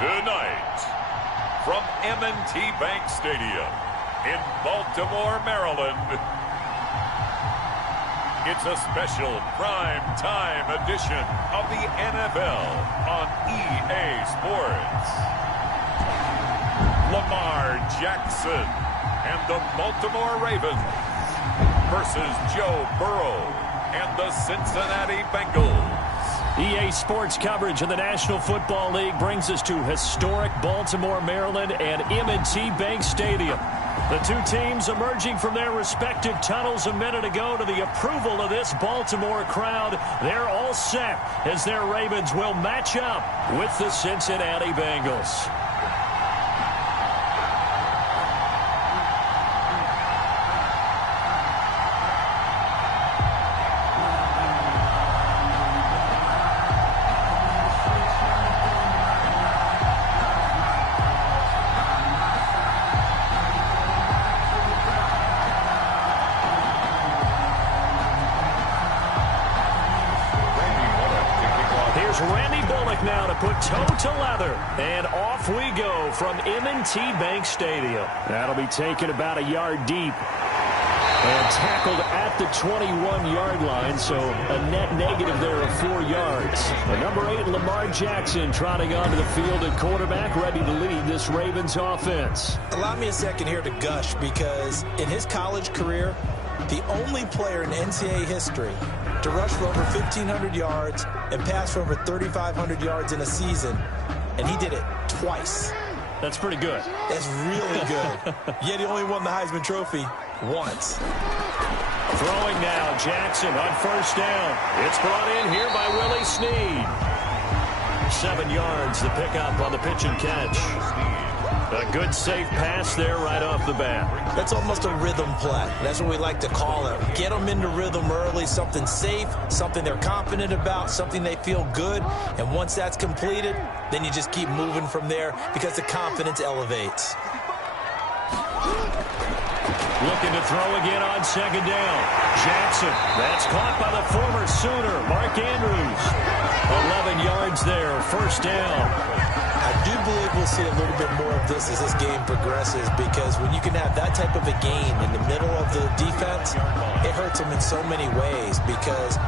Tonight, from M&T Bank Stadium in Baltimore, Maryland, it's a special prime time edition of the NFL on EA Sports. Lamar Jackson and the Baltimore Ravens versus Joe Burrow and the Cincinnati Bengals. EA Sports coverage of the National Football League brings us to historic Baltimore, Maryland and M&T Bank Stadium. The two teams emerging from their respective tunnels a minute ago to the approval of this Baltimore crowd. They're all set as their Ravens will match up with the Cincinnati Bengals. Now to put toe to leather, and off we go from M&T Bank Stadium. That'll be taken about a yard deep and tackled at the 21-yard line, so a net negative there of 4 yards. The number 8, Lamar Jackson, trotting onto the field at quarterback, ready to lead this Ravens offense. Allow me a second here to gush, because in his college career, the only player in NCAA history to rush for over 1,500 yards and pass for over 3,500 yards in a season, and he did it twice. That's pretty good. That's really good. Yet he only won the Heisman Trophy once. Throwing now, Jackson on first down. It's brought in here by Willie Snead. 7 yards, the pickup on the pitch and catch. A good, safe pass there right off the bat. That's almost a rhythm play. That's what we like to call it. Get them into rhythm early, something safe, something they're confident about, something they feel good. And once that's completed, then you just keep moving from there because the confidence elevates. Looking to throw again on second down. Jackson, that's caught by the former Sooner, Mark Andrews. 11 yards there, first down. I do believe we'll see a little bit more of this as this game progresses, because when you can have that type of a gain in the middle of the defense, it hurts them in so many ways, because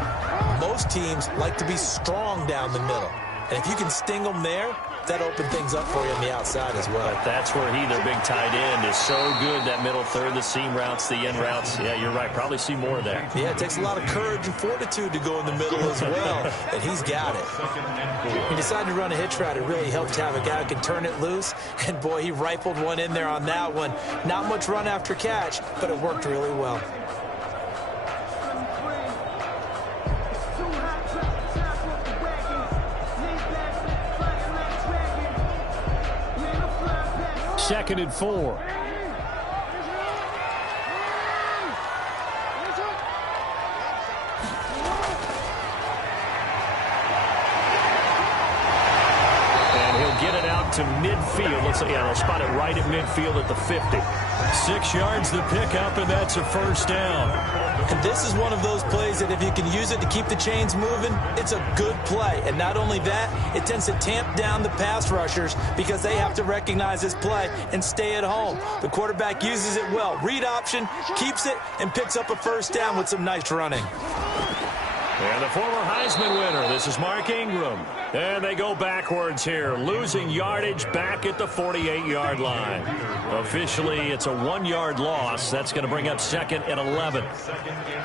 most teams like to be strong down the middle. And if you can sting them there, that opens things up for you on the outside as well. But that's where their big tight end, is so good, that middle third, the seam routes, the in routes. Yeah, you're right. Probably see more of that. Yeah, it takes a lot of courage and fortitude to go in the middle as well, and he's got it. He decided to run a hitch route. It really helped to have a guy who can turn it loose, and boy, he rifled one in there on that one. Not much run after catch, but it worked really well. Second and 4. And he'll get it out to midfield. Let's see, yeah, they'll spot it right at midfield at the 50. 6 yards the pickup, and that's a first down. And this is one of those plays that if you can use it to keep the chains moving, it's a good play. And not only that, it tends to tamp down the pass rushers because they have to recognize this play and stay at home. The quarterback uses it well. Read option, keeps it, and picks up a first down with some nice running. And the former Heisman winner, this is Mark Ingram. And they go backwards here, losing yardage back at the 48-yard line. Officially, it's a 1-yard loss. That's going to bring up second and 11.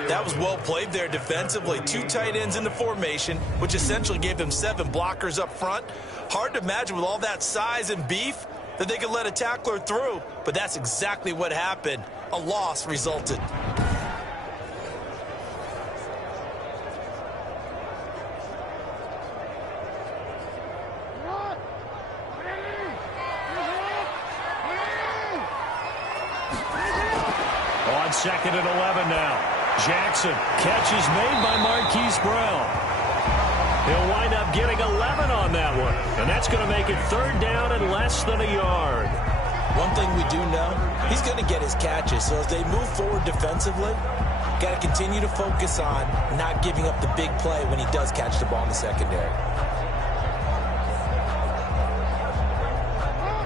That was well played there defensively. 2 tight ends in the formation, which essentially gave them 7 blockers up front. Hard to imagine with all that size and beef that they could let a tackler through, but that's exactly what happened. A loss resulted. On second and 11 now. Jackson, catch is made by Marquise Brown. He'll wind up getting 11 on that one, and that's going to make it third down and less than a yard. One thing we do know, he's going to get his catches, so as they move forward defensively, got to continue to focus on not giving up the big play when he does catch the ball in the secondary.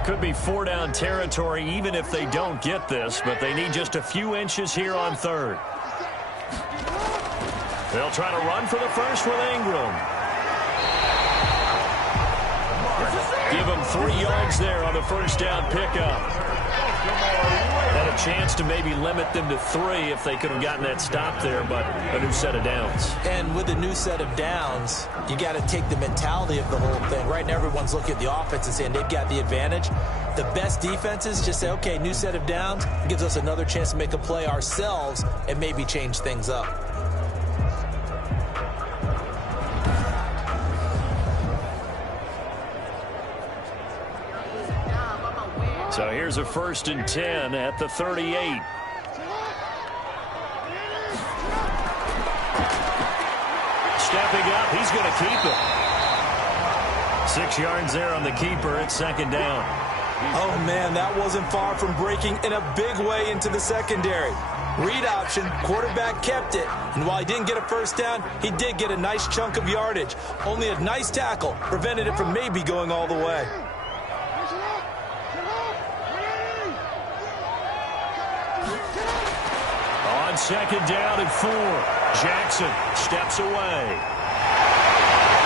Could be 4-down territory even if they don't get this, but they need just a few inches here on third. They'll try to run for the first with Ingram. Give them 3 yards there on the first down pickup. Had a chance to maybe limit them to 3 if they could have gotten that stop there, but a new set of downs. And with a new set of downs, you got to take the mentality of the whole thing. Right now, everyone's looking at the offense and saying they've got the advantage. The best defenses just say, okay, new set of downs. It gives us another chance to make a play ourselves and maybe change things up. So here's a 1st and 10 at the 38. Stepping up, he's going to keep it. 6 yards there on the keeper at 2nd down. Oh, man, that wasn't far from breaking in a big way into the secondary. Read option, quarterback kept it, and while he didn't get a first down, he did get a nice chunk of yardage. Only a nice tackle prevented it from maybe going all the way. On 2nd down and 4, Jackson steps away.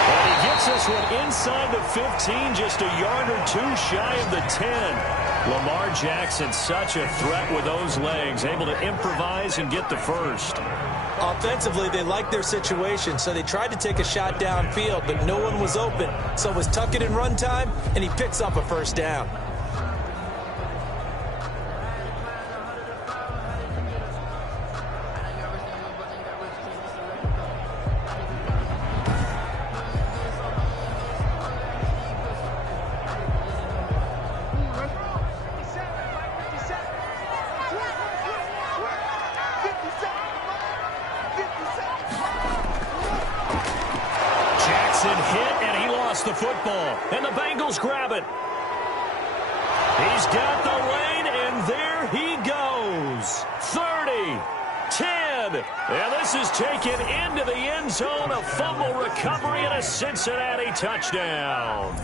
And he gets this one inside the 15, just a yard or 2 shy of the 10. Lamar Jackson, such a threat with those legs, able to improvise and get the first. Offensively, they liked their situation, so they tried to take a shot downfield, but no one was open. So it was tuck it in run time, and he picks up a first down. The football, and the Bengals grab it. He's got the lane, and there he goes. 30, 10, and this is taken into the end zone. A fumble recovery and a Cincinnati touchdown.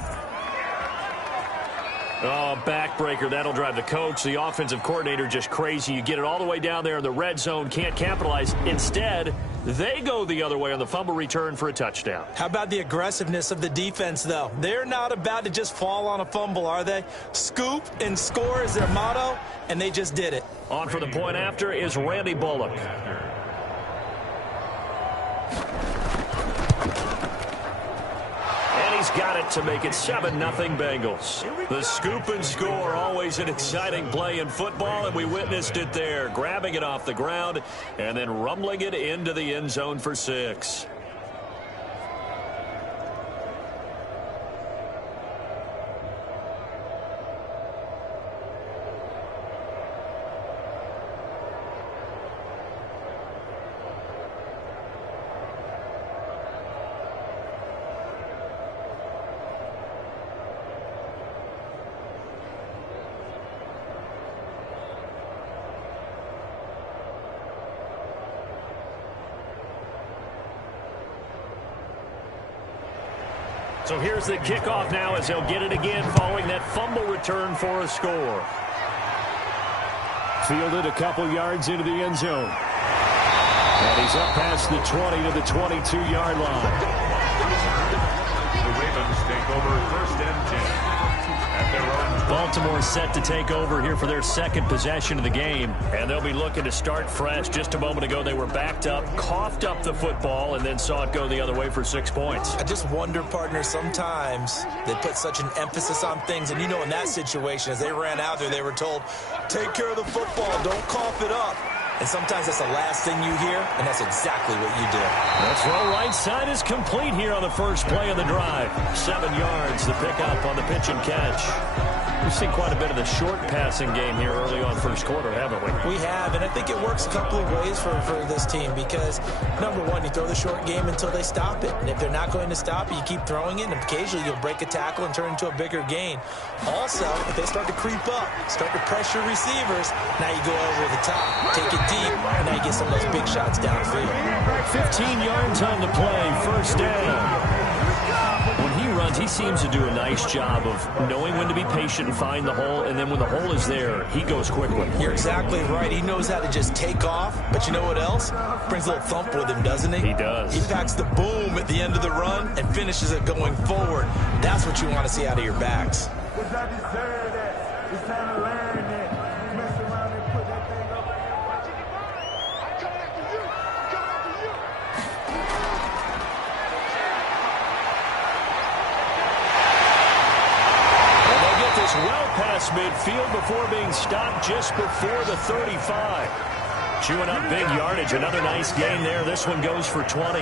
Oh, backbreaker. That'll drive the coach, the offensive coordinator, just crazy. You get it all the way down there in the red zone, can't capitalize. Instead, they go the other way on the fumble return for a touchdown. How about the aggressiveness of the defense, though? They're not about to just fall on a fumble, are they? Scoop and score is their motto, and they just did it. On for the point after is Randy Bullock. He's got it to make it 7-0 Bengals. The scoop and score, always an exciting play in football, and we witnessed it there, grabbing it off the ground and then rumbling it into the end zone for 6. So here's the kickoff now as they'll get it again following that fumble return for a score. Fielded a couple yards into the end zone. And he's up past the 20 to the 22-yard line. The Ravens take over 1st and 10. At their own. Baltimore set to take over here for their 2nd possession of the game. And they'll be looking to start fresh. Just a moment ago, they were backed up, coughed up the football, and then saw it go the other way for 6 points. I just wonder, partner, sometimes they put such an emphasis on things. And, you know, in that situation, as they ran out there, they were told, take care of the football, don't cough it up. And sometimes that's the last thing you hear, and that's exactly what you did. That's roll right side is complete here on the first play of the drive. 7 yards, the pickup on the pitch and catch. We've seen quite a bit of the short passing game here early on first quarter, haven't we? We have, and I think it works a couple of ways for this team because, number one, you throw the short game until they stop it. And if they're not going to stop it, you keep throwing it, and occasionally you'll break a tackle and turn it into a bigger gain. Also, if they start to creep up, start to pressure receivers, now you go over the top, take it deep, and now you get some of those big shots downfield. 15 yards on the play, first down. When he runs Hans, he seems to do a nice job of knowing when to be patient and find the hole, and then when the hole is there, he goes quickly. You're exactly right. He knows how to just take off, but you know what else? Brings a little thump with him, doesn't he? He does. He packs the boom at the end of the run and finishes it going forward. That's what you want to see out of your backs. Well past midfield before being stopped just before the 35. Chewing up big yardage. Another nice gain there. This one goes for 20.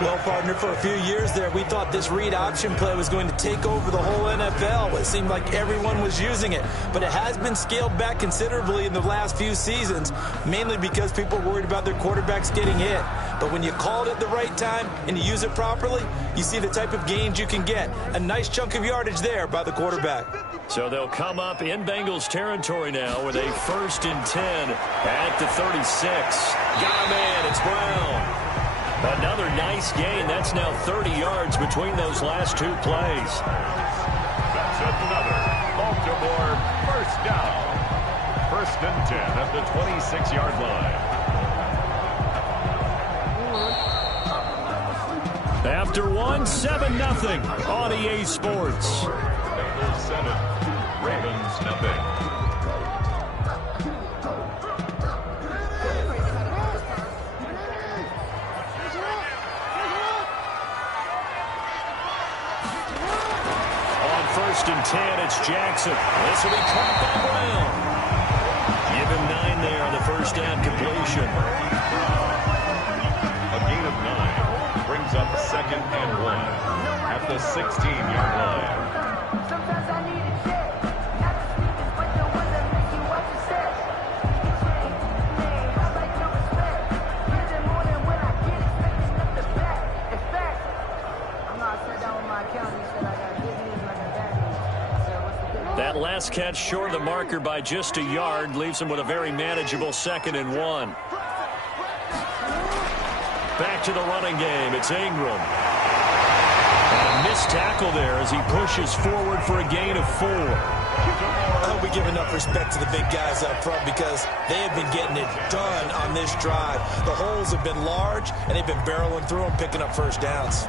Well, partner, for a few years there, we thought this read option play was going to take over the whole NFL. It seemed like everyone was using it. But it has been scaled back considerably in the last few seasons, mainly because people are worried about their quarterbacks getting hit. But when you call it at the right time and you use it properly, you see the type of gains you can get. A nice chunk of yardage there by the quarterback. So they'll come up in Bengals territory now with a 1st and 10 at the 36. Got a man. It's Brown. Another nice gain. That's now 30 yards between those last two plays. That's another Baltimore first down. 1st and 10 at the 26-yard line. After one, 7-0 on EA Sports. Bengals 7, Ravens nothing. On 1st and 10, it's Jackson. This will be caught by Brown. Give him 9 there on the first down completion. A gain of 9 brings up 2nd and 1 at the 16-yard line. Sometimes I need a check. Not the sneakers, but the ones that make you watch your set. I like your respect. Give them more than when I get expecting up the back. In fact, I'm not sat down with my accountant. He said I got good news and I got bad news. So what's the good news? That last catch short of the marker by just a yard leaves him with a very manageable 2nd and 1. Back to the running game. It's Ingram. And a missed tackle there as he pushes forward for a gain of 4. I hope we give enough respect to the big guys up front because they have been getting it done on this drive. The holes have been large, and they've been barreling through them, picking up first downs.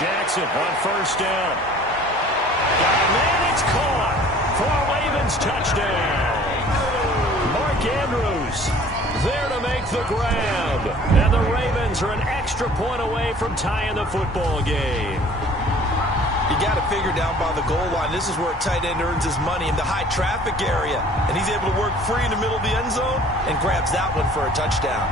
Jackson on 1st down. And it's caught for a Ravens touchdown. Mark Andrews there to make the grab. And the Ravens are an extra point away from tying the football game. You got to figure down by the goal line. This is where a tight end earns his money in the high traffic area. And he's able to work free in the middle of the end zone and grabs that one for a touchdown.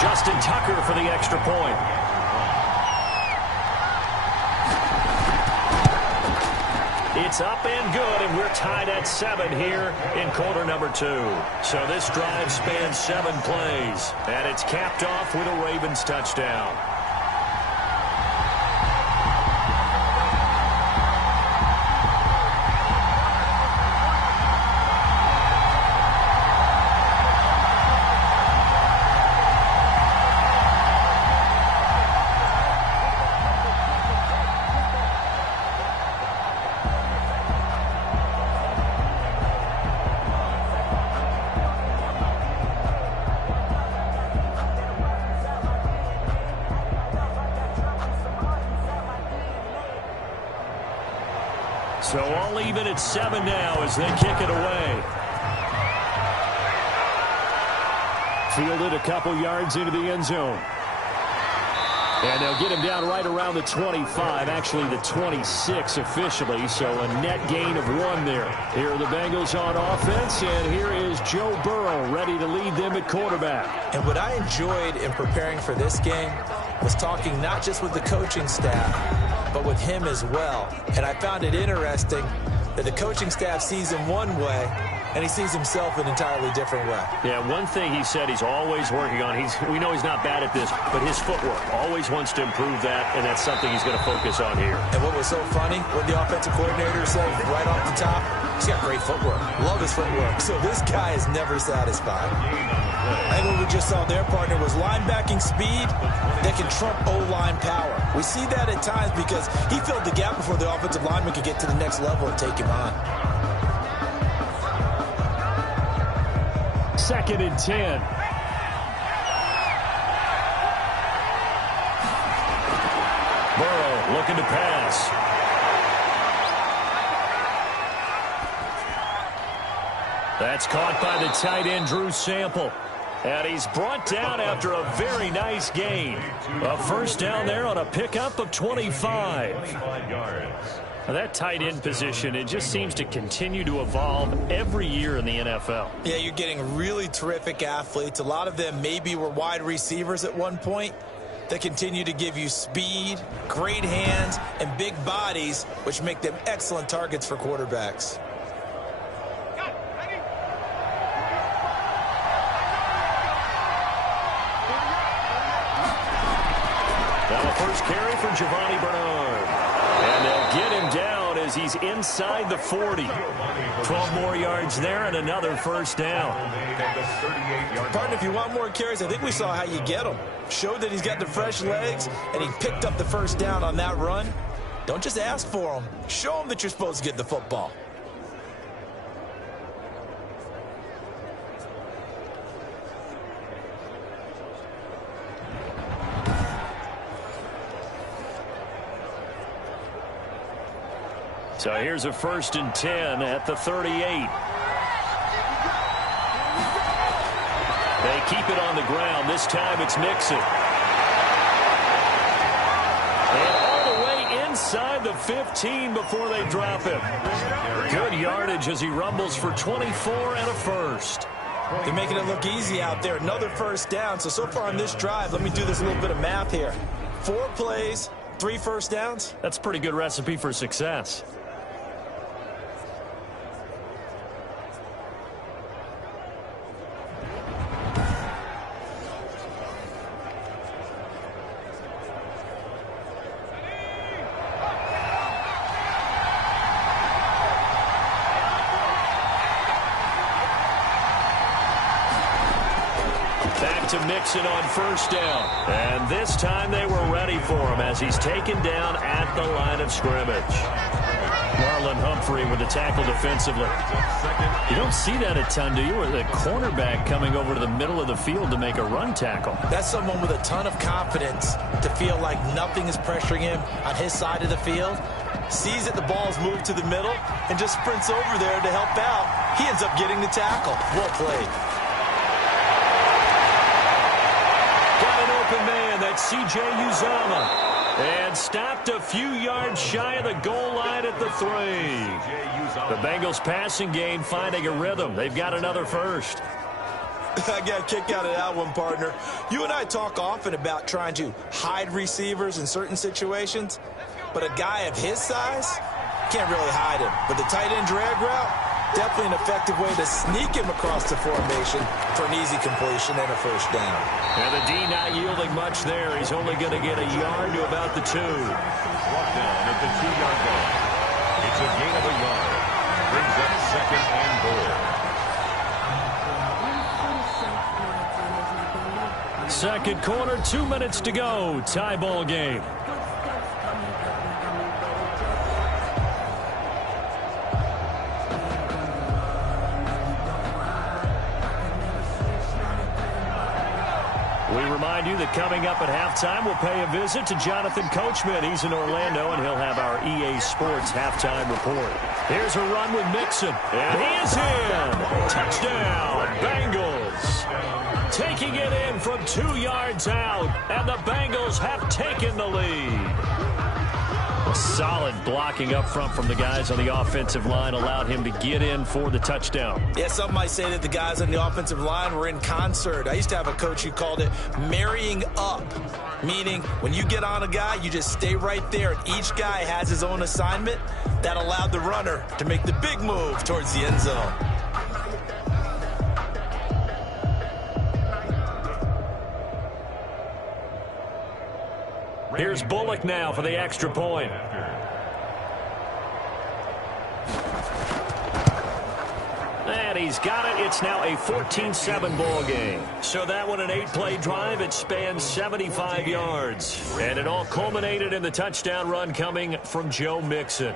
Justin Tucker for the extra point. It's up and good, and we're tied at 7 here in quarter number 2. So this drive spans 7 plays, and it's capped off with a Ravens touchdown. So all even at 7 now as they kick it away. Fielded a couple yards into the end zone. And they'll get him down right around the 25, actually the 26 officially, so a net gain of 1 there. Here are the Bengals on offense, and here is Joe Burrow ready to lead them at quarterback. And what I enjoyed in preparing for this game was talking not just with the coaching staff, but with him as well. And I found it interesting that the coaching staff sees him one way, and he sees himself an entirely different way. Yeah, one thing he said he's always working on, we know he's not bad at this, but his footwork, always wants to improve that, and that's something he's going to focus on here. And what was so funny, when the offensive coordinator said right off the top, he's got great footwork. Love his footwork. So this guy is never satisfied. And what we just saw their partner was linebacking speed that can trump O-line power. We see that at times because he filled the gap before the offensive lineman could get to the next level and take him on. 2nd and 10. Burrow looking to pass. That's caught by the tight end, Drew Sample. And he's brought down after a very nice gain. A first down there on a pickup of 25. Now that tight end position, it just seems to continue to evolve every year in the NFL. Yeah, you're getting really terrific athletes. A lot of them maybe were wide receivers at one point. They continue to give you speed, great hands, and big bodies, which make them excellent targets for quarterbacks. Now the first carry for Giovanni Bernard. And they'll get him down as he's inside the 40. 12 more yards there and another first down. Partner, if you want more carries, I think we saw how you get them. Showed that he's got the fresh legs, and he picked up the first down on that run. Don't just ask for them. Show them that you're supposed to get the football. So here's a 1st and 10 at the 38. They keep it on the ground. This time it's Mixon. And all the way inside the 15 before they drop him. Good yardage as he rumbles for 24 and a first. They're making it look easy out there. Another first down. So far on this drive, let me do this little bit of math here. 4 plays, 3 first downs. That's a pretty good recipe for success. Back to Mixon on first down. And this time they were ready for him as he's taken down at the line of scrimmage. Marlon Humphrey with the tackle defensively. You don't see that a ton, do you? With a cornerback coming over to the middle of the field to make a run tackle. That's someone with a ton of confidence to feel like nothing is pressuring him on his side of the field. Sees that the ball's moved to the middle and just sprints over there to help out. He ends up getting the tackle. Well played. Man, that's C.J. Uzomah. And stopped a few yards shy of the goal line at the 3. The Bengals passing game finding a rhythm. They've got another first. I got a kick out of that one, partner. You and I talk often about trying to hide receivers in certain situations, but a guy of his size can't really hide him. But the tight end drag route, definitely an effective way to sneak him across the formation for an easy completion and a first down. And the D not yielding much there. He's only going to get a yard to about the 2. Walk down at the 2-yard line. It's a gain of a yard. Brings up 2nd and goal. Second quarter, 2 minutes to go. Tie ball game. We remind you that coming up at halftime, we'll pay a visit to Jonathan Coachman. He's in Orlando, and he'll have our EA Sports halftime report. Here's a run with Mixon, and he is in. Touchdown, Bengals. Taking it in from 2 yards out, and the Bengals have taken the lead. A solid blocking up front from the guys on the offensive line allowed him to get in for the touchdown. Yeah, some might say that the guys on the offensive line were in concert. I used to have a coach who called it marrying up, meaning when you get on a guy, you just stay right there, and each guy has his own assignment. That allowed the runner to make the big move towards the end zone. Here's Bullock now for the extra point. And he's got it. It's now a 14-7 ball game. So that one, an 8-play drive. It spans 75 yards. And it all culminated in the touchdown run coming from Joe Mixon.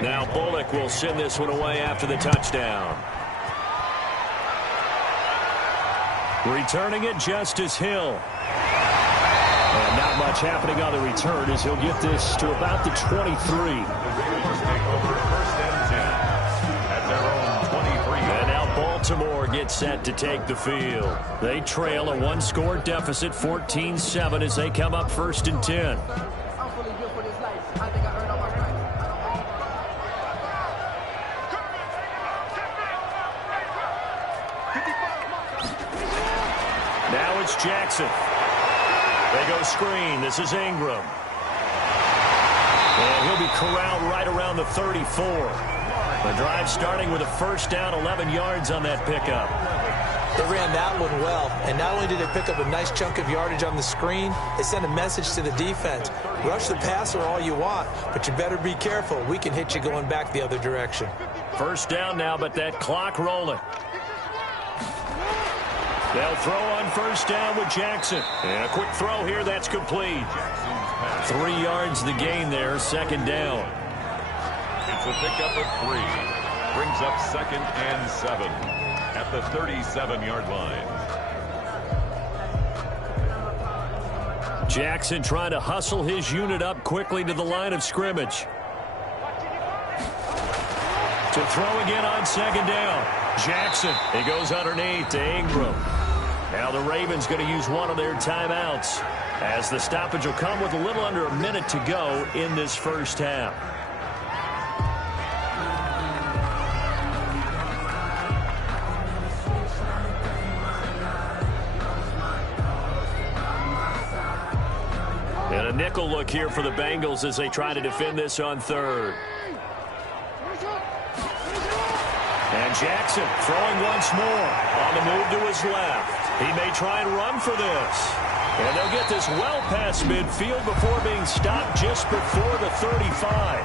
Now Bullock will send this one away after the touchdown. Returning it, Justice Hill. And not much happening on the return as he'll get this to about the 23. And now Baltimore gets set to take the field. They trail a one-score deficit, 14-7, as they come up 1st and 10. Now it's Jackson. They go screen. This is Ingram. And he'll be corralled right around the 34. The drive starting with a first down, 11 yards on that pickup. They ran that one well, and not only did they pick up a nice chunk of yardage on the screen, they sent a message to the defense. Rush the passer all you want, but you better be careful. We can hit you going back the other direction. First down now, but that clock rolling. They'll throw on first down with Jackson. And a quick throw here, that's complete. 3 yards the gain there, second down. It's a pickup of 3. Brings up 2nd and 7 at the 37-yard line. Jackson trying to hustle his unit up quickly to the line of scrimmage. To throw again on second down. Jackson, he goes underneath to Ingram. Now the Ravens going to use one of their timeouts as the stoppage will come with a little under a minute to go in this first half. And a nickel look here for the Bengals as they try to defend this on third. And Jackson throwing once more on the move to his left. He may try and run for this. And they'll get this well past midfield before being stopped just before the 35.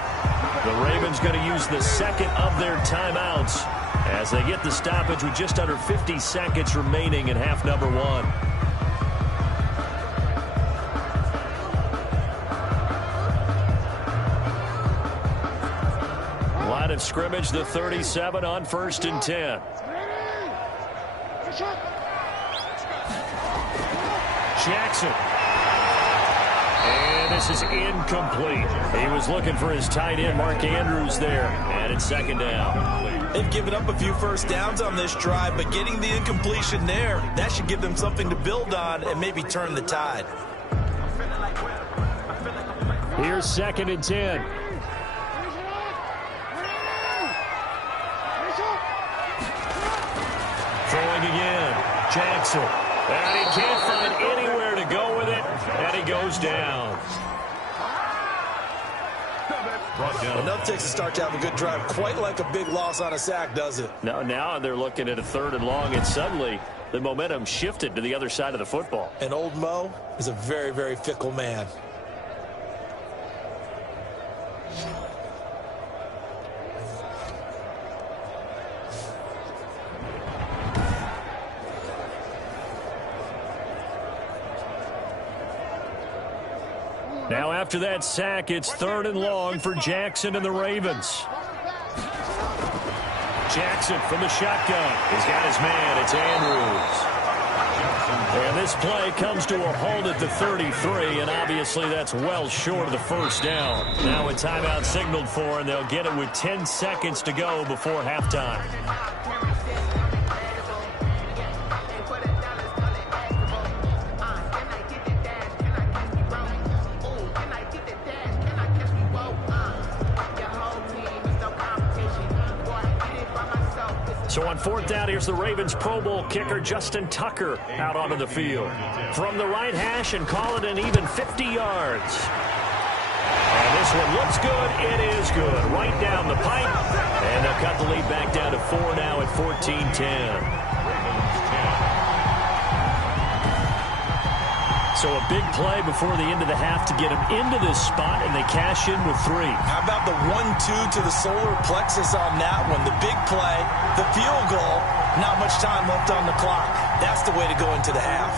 The Ravens going to use the second of their timeouts as they get the stoppage with just under 50 seconds remaining in half number 1. Line of scrimmage, the 37 on 1st and 10. Jackson. And this is incomplete. He was looking for his tight end, Mark Andrews, there. And it's second down. They've given up a few first downs on this drive, but getting the incompletion there, that should give them something to build on and maybe turn the tide. Here's 2nd and 10. Throwing again. Jackson. And he can't find anywhere to go with it. And he goes down. Enough takes to start to have a good drive. Quite like a big loss on a sack, does it? Now they're looking at a 3rd and long, and suddenly the momentum shifted to the other side of the football. And old Mo is a very, very fickle man. Now after that sack, it's 3rd and long for Jackson and the Ravens. Jackson from the shotgun. He's got his man. It's Andrews. And this play comes to a halt at the 33, and obviously that's well short of the first down. Now a timeout signaled for, and they'll get it with 10 seconds to go before halftime. So on 4th down, here's the Ravens Pro Bowl kicker Justin Tucker out onto the field. From the right hash and call it an even 50 yards. And this one looks good. It is good. Right down the pipe. And they'll cut the lead back down to 4 now at 14-10. So a big play before the end of the half to get them into this spot, and they cash in with 3. How about the 1-2 to the solar plexus on that one? The big play, the field goal, not much time left on the clock. That's the way to go into the half.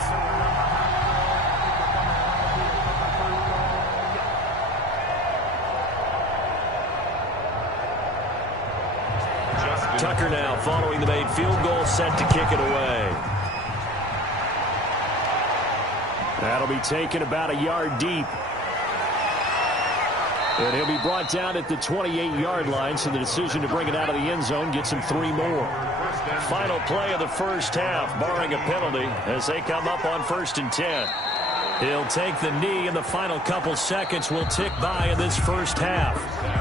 Tucker now following the made field goal, set to kick it away. That'll be taken about a yard deep. And he'll be brought down at the 28-yard line, so the decision to bring it out of the end zone gets him 3 more. Final play of the first half, barring a penalty, as they come up on 1st and 10. He'll take the knee, and the final couple seconds will tick by in this first half.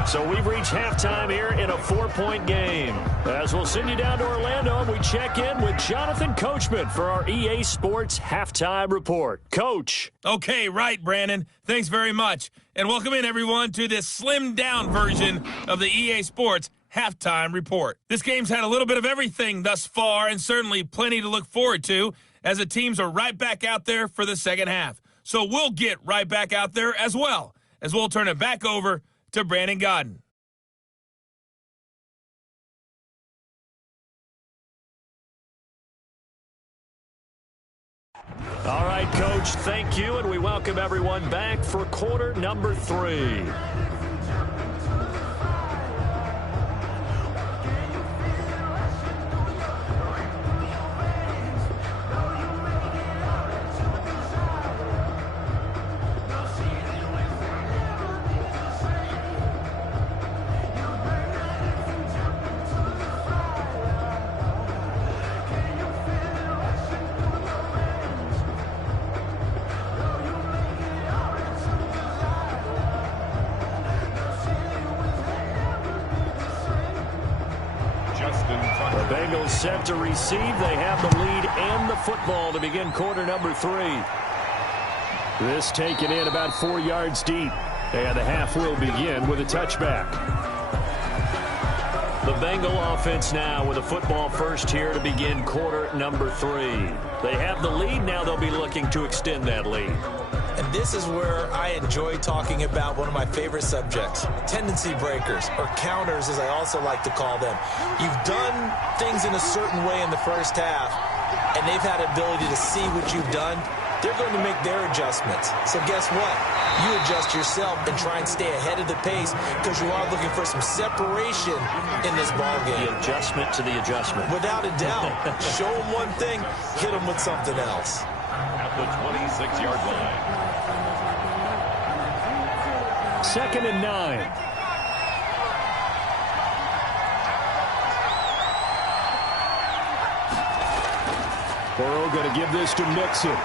So we've reached halftime here in a 4-point game. As we'll send you down to Orlando, and we check in with Jonathan Coachman for our EA Sports Halftime Report. Coach. Okay, right, Brandon. Thanks very much. And welcome in, everyone, to this slimmed-down version of the EA Sports Halftime Report. This game's had a little bit of everything thus far, and certainly plenty to look forward to, as the teams are right back out there for the second half. So we'll get right back out there as well, as we'll turn it back over to Brandon Godden. All right, Coach, thank you, and we welcome everyone back for quarter number 3. The Bengals set to receive. They have the lead and the football to begin quarter number 3. This taken in about 4 yards deep. And the half will begin with a touchback. The Bengal offense now with a football first here to begin quarter number 3. They have the lead. Now they'll be looking to extend that lead. And this is where I enjoy talking about one of my favorite subjects, tendency breakers, or counters as I also like to call them. You've done things in a certain way in the first half, and they've had the ability to see what you've done. They're going to make their adjustments. So guess what? You adjust yourself and try and stay ahead of the pace because you are looking for some separation in this ball game. The adjustment to the adjustment. Without a doubt. Show them one thing, hit them with something else. At the 26-yard line. 2nd and 9. Burrow going to give this to Mixon.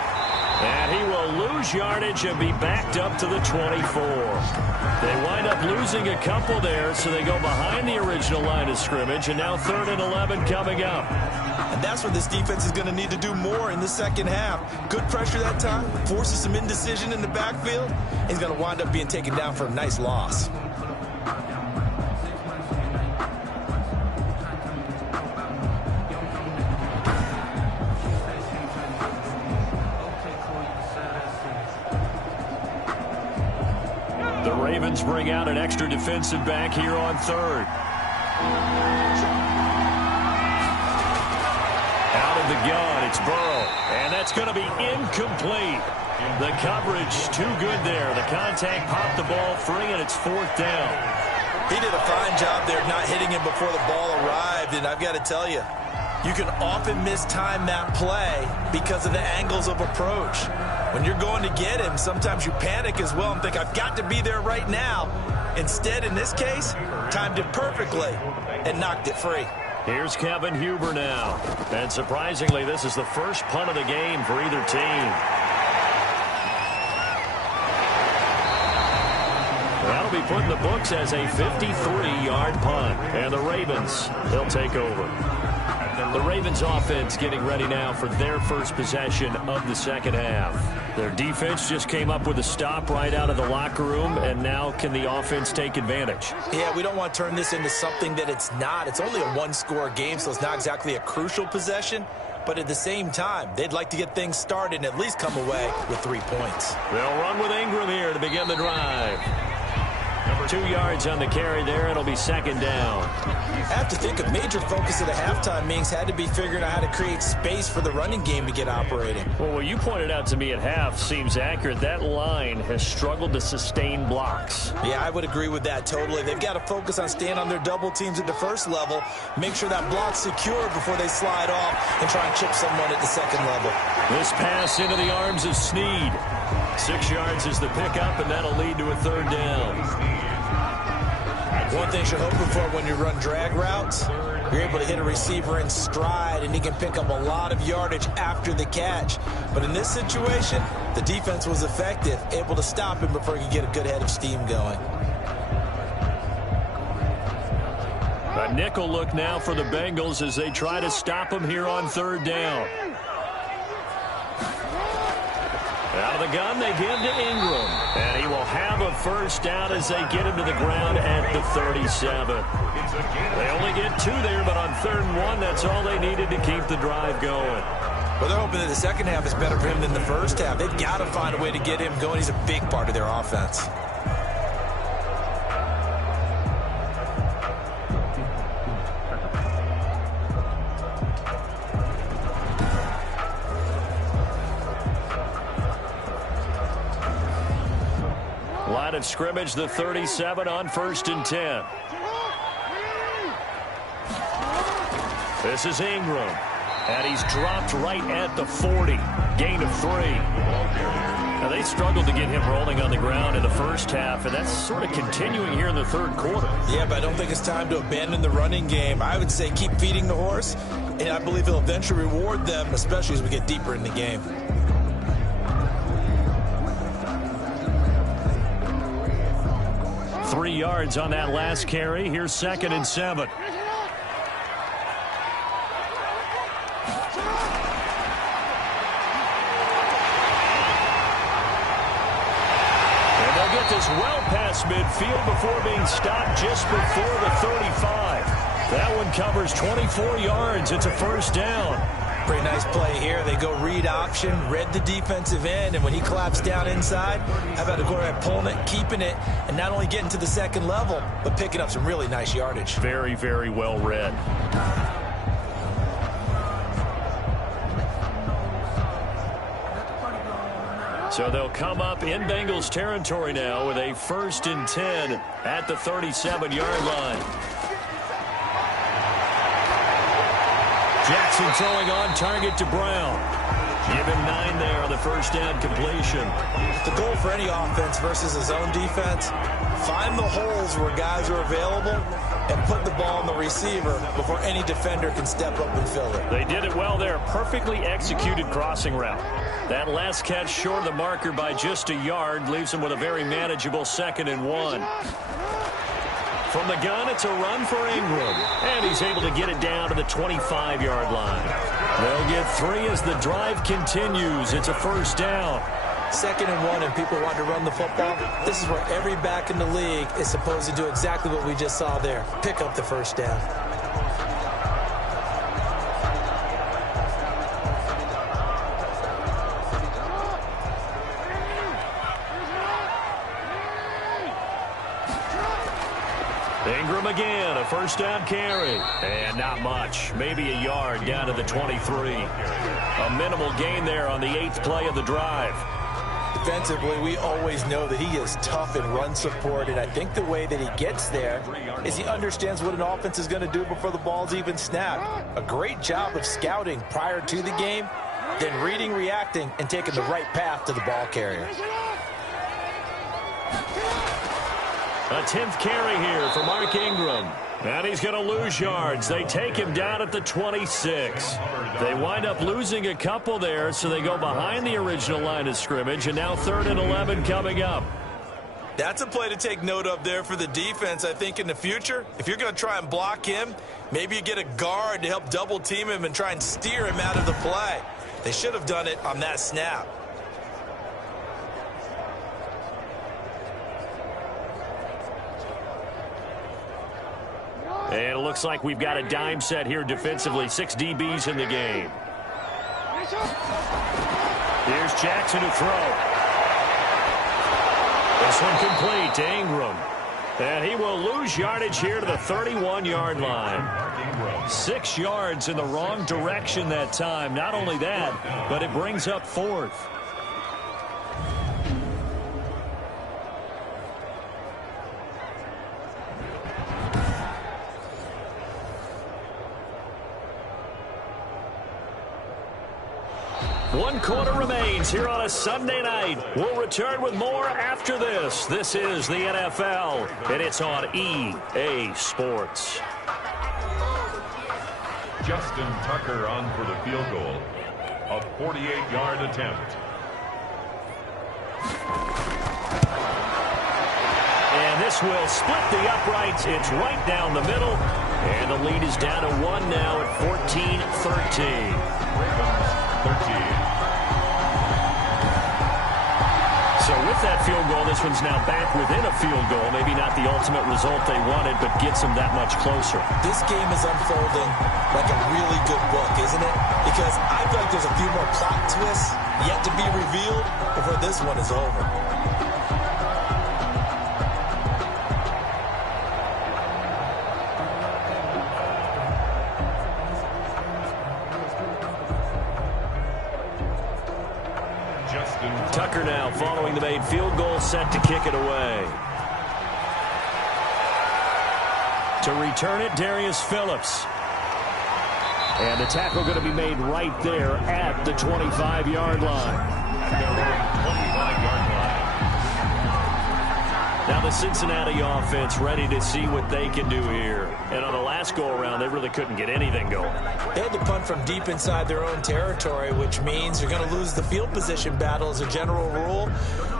And he will lose yardage and be backed up to the 24. They wind up losing a couple there, so they go behind the original line of scrimmage, and now 3rd and 11 coming up. And that's what this defense is going to need to do more in the second half. Good pressure that time, forces some indecision in the backfield. He's going to wind up being taken down for a nice loss. The Ravens bring out an extra defensive back here on 3rd. Out of the gun, it's Burrow, and that's going to be incomplete. The coverage too good there. The contact popped the ball free, and it's 4th down. He did a fine job there not hitting him before the ball arrived, and I've got to tell you, you can often mistime that play because of the angles of approach. When you're going to get him, sometimes you panic as well and think, I've got to be there right now. Instead, in this case, timed it perfectly and knocked it free. Here's Kevin Huber now. And surprisingly, this is the first punt of the game for either team. That'll be put in the books as a 53-yard punt. And the Ravens, they'll take over. The Ravens offense getting ready now for their first possession of the second half. Their defense just came up with a stop right out of the locker room, and now can the offense take advantage? Yeah, we don't want to turn this into something that it's not. It's only a one-score game, so it's not exactly a crucial possession. But at the same time, they'd like to get things started and at least come away with 3 points. They'll run with Ingram here to begin the drive. 2 yards on the carry there. It'll be second down. I have to think a major focus at a halftime means had to be figuring out how to create space for the running game to get operating. Well, what you pointed out to me at half seems accurate. That line has struggled to sustain blocks. Yeah, I would agree with that totally. They've got to focus on staying on their double teams at the first level, make sure that block's secure before they slide off and try and chip someone at the second level. This pass into the arms of Snead. 6 yards is the pickup, and that'll lead to a third down. One thing you're hoping for when you run drag routes, you're able to hit a receiver in stride, and he can pick up a lot of yardage after the catch. But in this situation, the defense was effective, able to stop him before he could get a good head of steam going. A nickel look now for the Bengals as they try to stop him here on third down. Out of the gun, they give to Ingram. And he will have a first down as they get him to the ground at the 37. They only get 2 there, but on 3rd and 1, that's all they needed to keep the drive going. Well, they're hoping that the second half is better for him than the first half. They've got to find a way to get him going. He's a big part of their offense. Line of scrimmage, the 37 on 1st and 10. This is Ingram. And he's dropped right at the 40. Gain of 3. Now, they struggled to get him rolling on the ground in the first half, and that's sort of continuing here in the 3rd quarter. Yeah, but I don't think it's time to abandon the running game. I would say keep feeding the horse, and I believe he'll eventually reward them, especially as we get deeper in the game. Three yards on that last carry. Here's 2nd and 7. And they'll get this well past midfield before being stopped just before the 35. That one covers 24 yards. It's a first down. Pretty nice play here. They go read option, read the defensive end, and when he collapsed down inside, how about the quarterback pulling it, keeping it, and not only getting to the second level, but picking up some really nice yardage. Very, very well read. So they'll come up in Bengals territory now with a 1st and 10 at the 37-yard line. Jackson throwing on target to Brown. Give him 9 there on the first down completion. The goal for any offense versus his own defense, find the holes where guys are available and put the ball on the receiver before any defender can step up and fill it. They did it well there. Perfectly executed crossing route. That last catch short of the marker by just a yard leaves him with a very manageable 2nd and 1. From the gun, it's a run for Ingram. And he's able to get it down to the 25-yard line. They'll get 3 as the drive continues. It's a first down. 2nd and 1, and people want to run the football. This is where every back in the league is supposed to do exactly what we just saw there. Pick up the first down. Ingram again, a first down carry. And not much, maybe a yard down to the 23. A minimal gain there on the 8th play of the drive. Defensively, we always know that he is tough in run support, and I think the way that he gets there is he understands what an offense is going to do before the ball's even snapped. A great job of scouting prior to the game, then reading, reacting, and taking the right path to the ball carrier. A 10th carry here for Mark Ingram. And he's going to lose yards. They take him down at the 26. They wind up losing a couple there, so they go behind the original line of scrimmage, and now 3rd and 11 coming up. That's a play to take note of there for the defense. I think in the future, if you're going to try and block him, maybe you get a guard to help double team him and try and steer him out of the play. They should have done it on that snap. And it looks like we've got a dime set here defensively. 6 DBs in the game. Here's Jackson to throw. This one complete to Ingram. And he will lose yardage here to the 31-yard line. 6 yards in the wrong direction that time. Not only that, but it brings up 4th. One quarter remains here on a Sunday night. We'll return with more after this. This is the NFL, and it's on EA Sports. Justin Tucker on for the field goal. A 48-yard attempt. And this will split the uprights. It's right down the middle. And the lead is down to 1 now at 14-13. Ravens 13. So with that field goal, this one's now back within a field goal. Maybe not the ultimate result they wanted, but gets them that much closer. This game is unfolding like a really good book, isn't it? Because I feel like there's a few more plot twists yet to be revealed before this one is over. Tucker now following the made field goal, set to kick it away. To return it, Darius Phillips. And the tackle going to be made right there at the 25-yard line. At their own 25-yard line. Now the Cincinnati offense ready to see what they can do here. And on the last go-around, they really couldn't get anything going. They had to punt from deep inside their own territory, which means you're going to lose the field position battle as a general rule.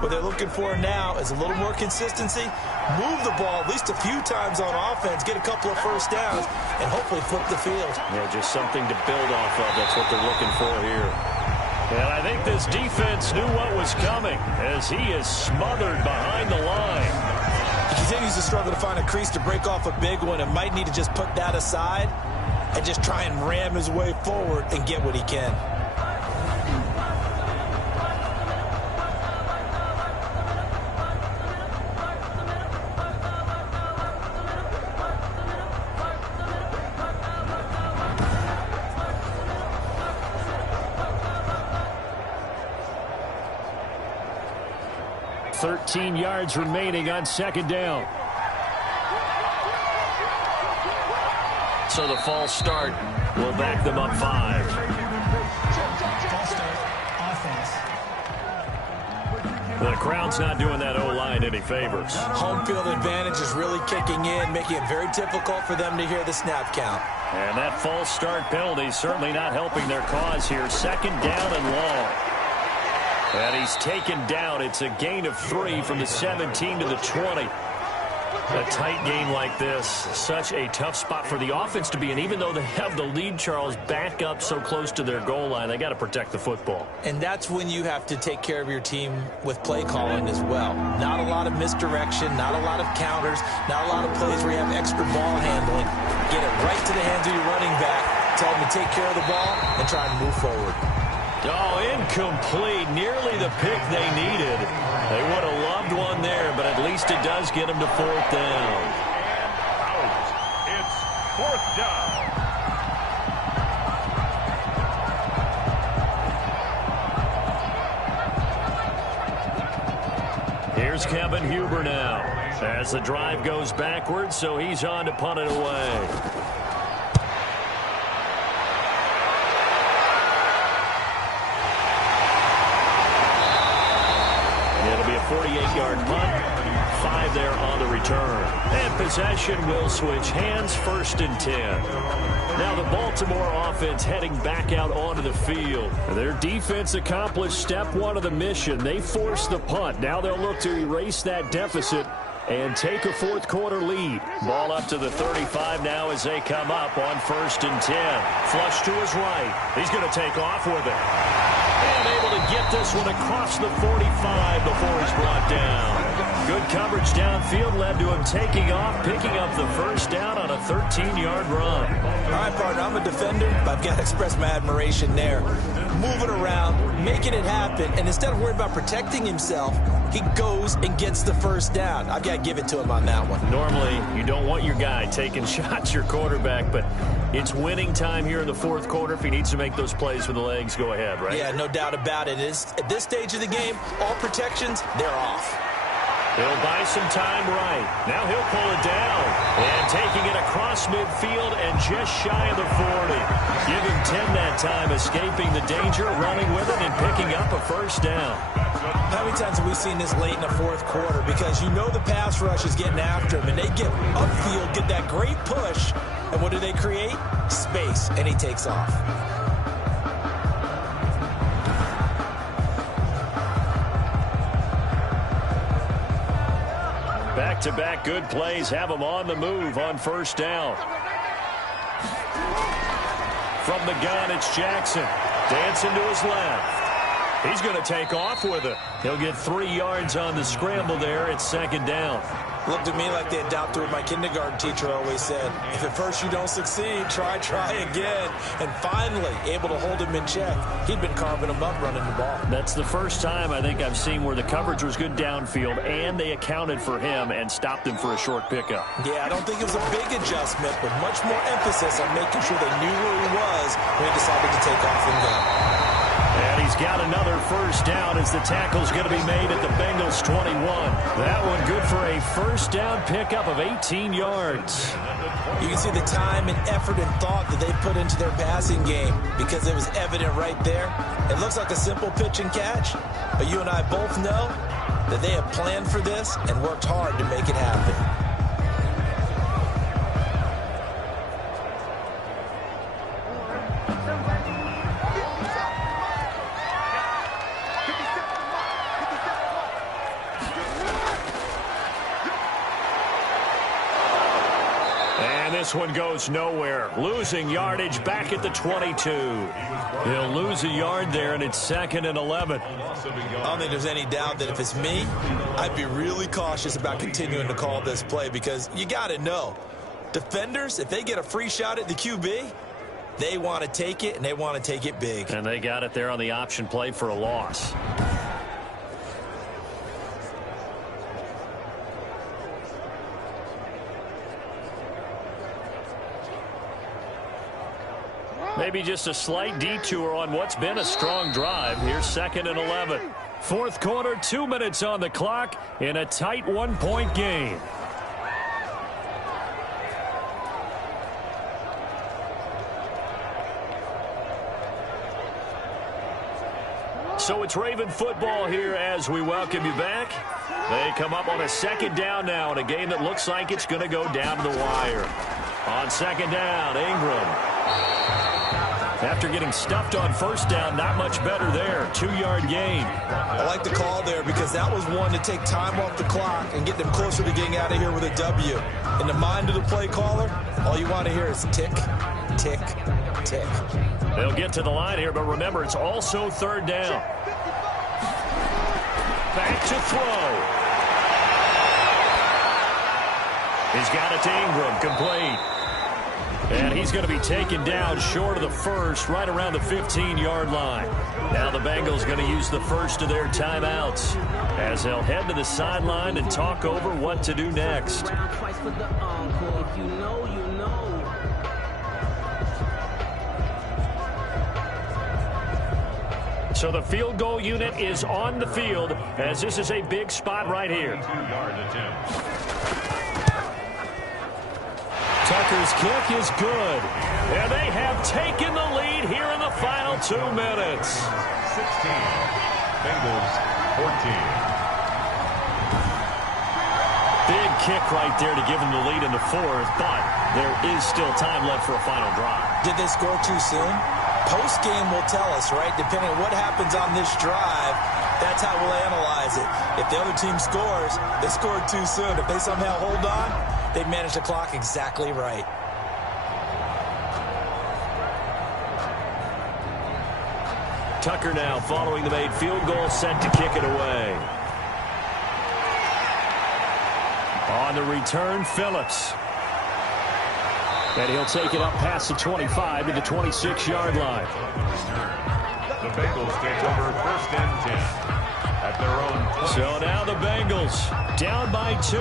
What they're looking for now is a little more consistency, move the ball at least a few times on offense, get a couple of first downs, and hopefully flip the field. Yeah, just something to build off of. That's what they're looking for here. And I think this defense knew what was coming as he is smothered behind the line. He continues to struggle to find a crease to break off a big one and might need to just put that aside and just try and ram his way forward and get what he can. $13 yards remaining on second down. So the false start will back them up 5. The crowd's not doing that O-line any favors. Home field advantage is really kicking in, making it very difficult for them to hear the snap count. And that false start penalty is certainly not helping their cause here. Second down and long. And he's taken down. It's a gain of 3 from the 17 to the 20. A tight game like this, such a tough spot for the offense to be in. Even though they have the lead, Charles, back up so close to their goal line, they got to protect the football. And that's when you have to take care of your team with play calling as well. Not a lot of misdirection, not a lot of counters, not a lot of plays where you have extra ball handling. Get it right to the hands of your running back, tell them to take care of the ball, and try and move forward. Oh, incomplete. Nearly the pick they needed. They would have loved one there, but at least it does get them to 4th down. And out. It's 4th down. Here's Kevin Huber now. As the drive goes backwards, so he's on to punt it away. It'll be a 48-yard punt. 5 there on the return. And possession will switch hands, 1st and 10. Now the Baltimore offense heading back out onto the field. Their defense accomplished step 1 of the mission. They forced the punt. Now they'll look to erase that deficit and take a 4th quarter lead. Ball up to the 35 now as they come up on 1st and 10. Flush to his right. He's going to take off with it. And able to get this one across the 45 before he's brought down. Good coverage downfield led to him taking off, picking up the 1st down on a 13-yard run. All right, partner, I'm a defender, but I've got to express my admiration there. Moving around, making it happen, and instead of worrying about protecting himself, he goes and gets the 1st down. I've got to give it to him on that one. Normally, you don't want your guy taking shots, your quarterback, but it's winning time here in the 4th quarter. If he needs to make those plays with the legs, go ahead, right? Yeah, no doubt about it. At this stage of the game, all protections, they're off. He'll buy some time right. Now he'll pull it down. And taking it across midfield and just shy of the 40. Give him 10 that time, escaping the danger, running with it, and picking up a 1st down. How many times have we seen this late in the 4th quarter? Because you know the pass rush is getting after him, and they get upfield, get that great push, and what do they create? Space, and he takes off. Back-to-back good plays have him on the move on 1st down. From the gun, it's Jackson. Dancing to his left. He's going to take off with it. He'll get 3 yards on the scramble there. It's 2nd down. Looked at me like they adopted what my kindergarten teacher always said. If at first you don't succeed, try again. And finally, able to hold him in check. He'd been carving him up running the ball. That's the first time I think I've seen where the coverage was good downfield, and they accounted for him and stopped him for a short pickup. Yeah, I don't think it was a big adjustment, but much more emphasis on making sure they knew where he was when he decided to take off and go. And he's got another 1st down as the tackle's going to be made at the Bengals 21. That one good for a 1st down pickup of 18 yards. You can see the time and effort and thought that they put into their passing game because it was evident right there. It looks like a simple pitch and catch, but you and I both know that they have planned for this and worked hard to make it happen. This one goes nowhere. Losing yardage back at the 22. He'll lose a yard there, and it's 2nd and 11. I don't think there's any doubt that if it's me, I'd be really cautious about continuing to call this play because you got to know, defenders, if they get a free shot at the QB, they want to take it, and they want to take it big. And they got it there on the option play for a loss. Maybe just a slight detour on what's been a strong drive. Here's 2nd and 11. 4th quarter, 2 minutes on the clock in a tight 1-point game. So it's Raven football here as we welcome you back. They come up on a 2nd down now in a game that looks like it's going to go down to the wire. On 2nd down, Ingram. After getting stuffed on 1st down, not much better there. 2-yard gain. I like the call there because that was one to take time off the clock and get them closer to getting out of here with a W. In the mind of the play caller, all you want to hear is tick, tick, tick. They'll get to the line here, but remember, it's also 3rd down. Back to throw. He's got it to Ingram, complete. And he's going to be taken down short of the 1st, right around the 15-yard line. Now the Bengals going to use the 1st of their timeouts as they'll head to the sideline and talk over what to do next. So the field goal unit is on the field as this is a big spot right here. 2-yard attempt. Tucker's kick is good. And they have taken the lead here in the final 2 minutes. 16. Bengals 14. Big kick right there to give them the lead in the fourth, but there is still time left for a final drive. Did they score too soon? Post-game will tell us, right? Depending on what happens on this drive, that's how we'll analyze it. If the other team scores, they scored too soon. If they somehow hold on, they managed the clock exactly right. Tucker now following the made field goal, set to kick it away. On the return, Phillips. And he'll take it up past the 25 to the 26-yard line. The Bengals take over 1st and 10 at their own 20. So now the Bengals down by 2.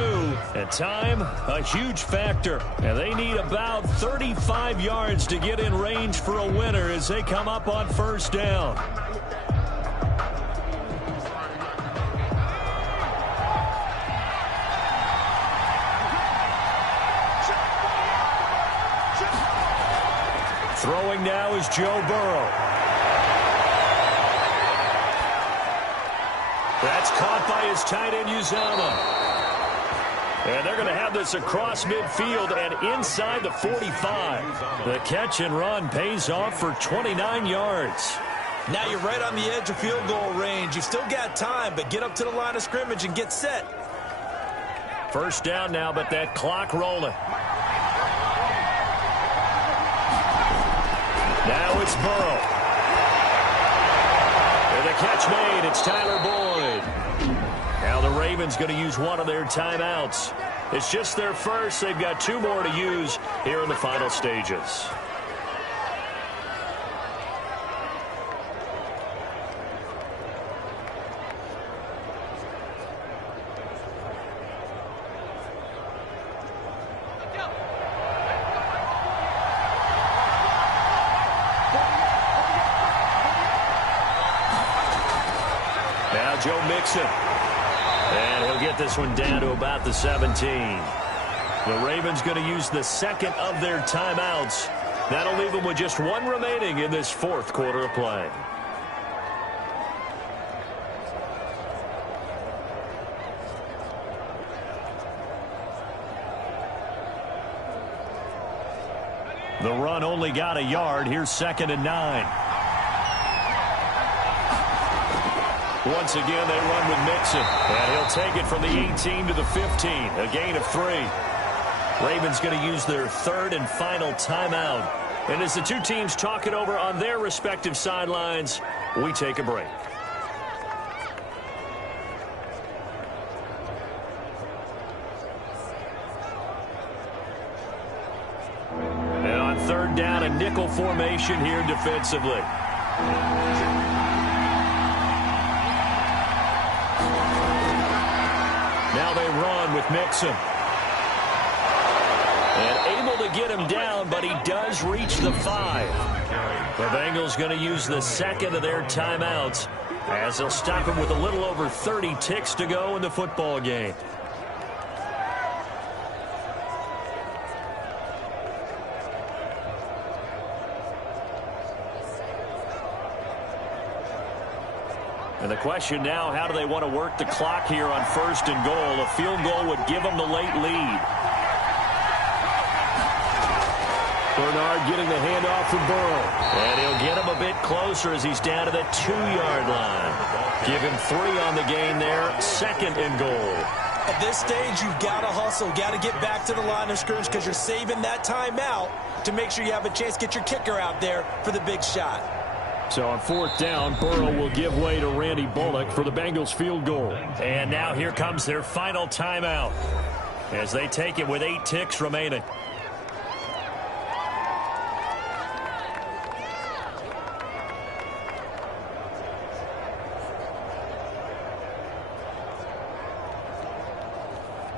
And time, a huge factor. And they need about 35 yards to get in range for a winner as they come up on 1st down. Throwing now is Joe Burrow. That's caught by his tight end, Uzama. And they're going to have this across midfield and inside the 45. The catch and run pays off for 29 yards. Now you're right on the edge of field goal range. You've still got time, but get up to the line of scrimmage and get set. 1st down now, but that clock rolling. Now it's Burrow. And the catch made. It's Tyler Boyd. Now the Ravens going to use one of their timeouts. It's just their first. They've got 2 more to use here in the final stages. Joe Mixon. And he'll get this one down to about the 17. The Ravens going to use the 2nd of their timeouts. That'll leave them with just 1 remaining in this 4th quarter of play. The run only got a yard. Here's 2nd and 9. Once again, they run with Mixon. And he'll take it from the 18 to the 15. A gain of 3. Ravens going to use their 3rd and final timeout. And as the 2 teams talk it over on their respective sidelines, we take a break. And on 3rd down, a nickel formation here defensively. Now they run with Mixon. And able to get him down, but he does reach the 5. The Bengals going to use the 2nd of their timeouts as they'll stop him with a little over 30 ticks to go in the football game. And the question now, how do they want to work the clock here on 1st and goal? A field goal would give them the late lead. Bernard getting the handoff from Burrow. And he'll get him a bit closer as he's down to the 2-yard line. Give him 3 on the game there. 2nd and goal. At this stage, you've got to hustle. Got to get back to the line of scrimmage because you're saving that timeout to make sure you have a chance to get your kicker out there for the big shot. So on 4th down, Burrow will give way to Randy Bullock for the Bengals field goal. And now here comes their final timeout as they take it with 8 ticks remaining.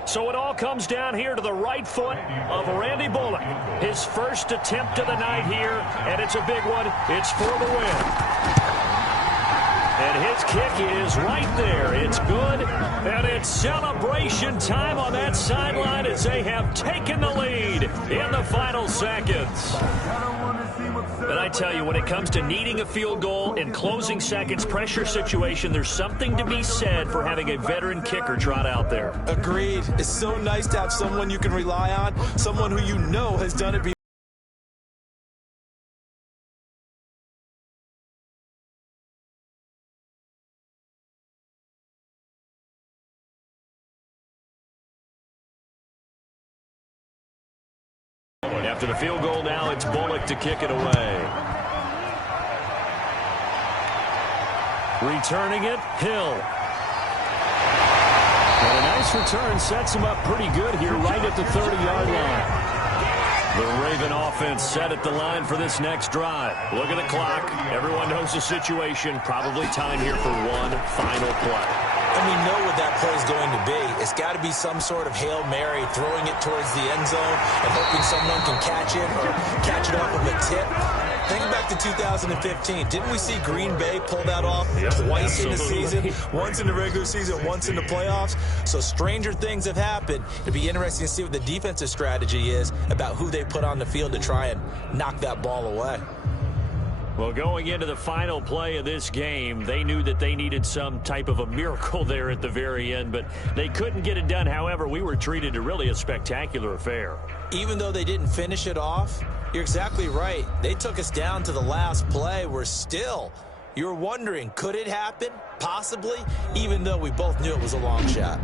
So it all comes down here to the right foot of Randy Bullock. His first attempt of the night here, and it's a big one. It's for the win. And his kick is right there. It's good, and it's celebration time on that sideline as they have taken the lead in the final seconds. And I tell you, when it comes to needing a field goal in closing seconds, pressure situation, there's something to be said for having a veteran kicker trot out there. Agreed. It's so nice to have someone you can rely on, someone who you know has done it before. After the field goal now, it's Bullock to kick it away. Returning it, Hill. And a nice return sets him up pretty good here right at the 30-yard line. The Raven offense set at the line for this next drive. Look at the clock. Everyone knows the situation. Probably time here for one final play. And we know what that play is going to be. It's got to be some sort of Hail Mary, throwing it towards the end zone and hoping someone can catch it or catch it off of a tip. Think back to 2015. Didn't we see Green Bay pull that off twice in the season? Once in the regular season, once in the playoffs. So stranger things have happened. It'd be interesting to see what the defensive strategy is about who they put on the field to try and knock that ball away. Well, going into the final play of this game, they knew that they needed some type of a miracle there at the very end, but they couldn't get it done. However, we were treated to really a spectacular affair. Even though they didn't finish it off, you're exactly right. They took us down to the last play. We're still, you were wondering, could it happen? Possibly, even though we both knew it was a long shot.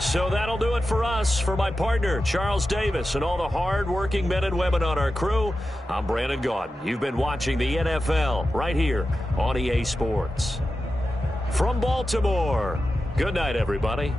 So that'll do it for us. For my partner, Charles Davis, and all the hard-working men and women on our crew, I'm Brandon Gaudin. You've been watching the NFL right here on EA Sports. From Baltimore, good night, everybody.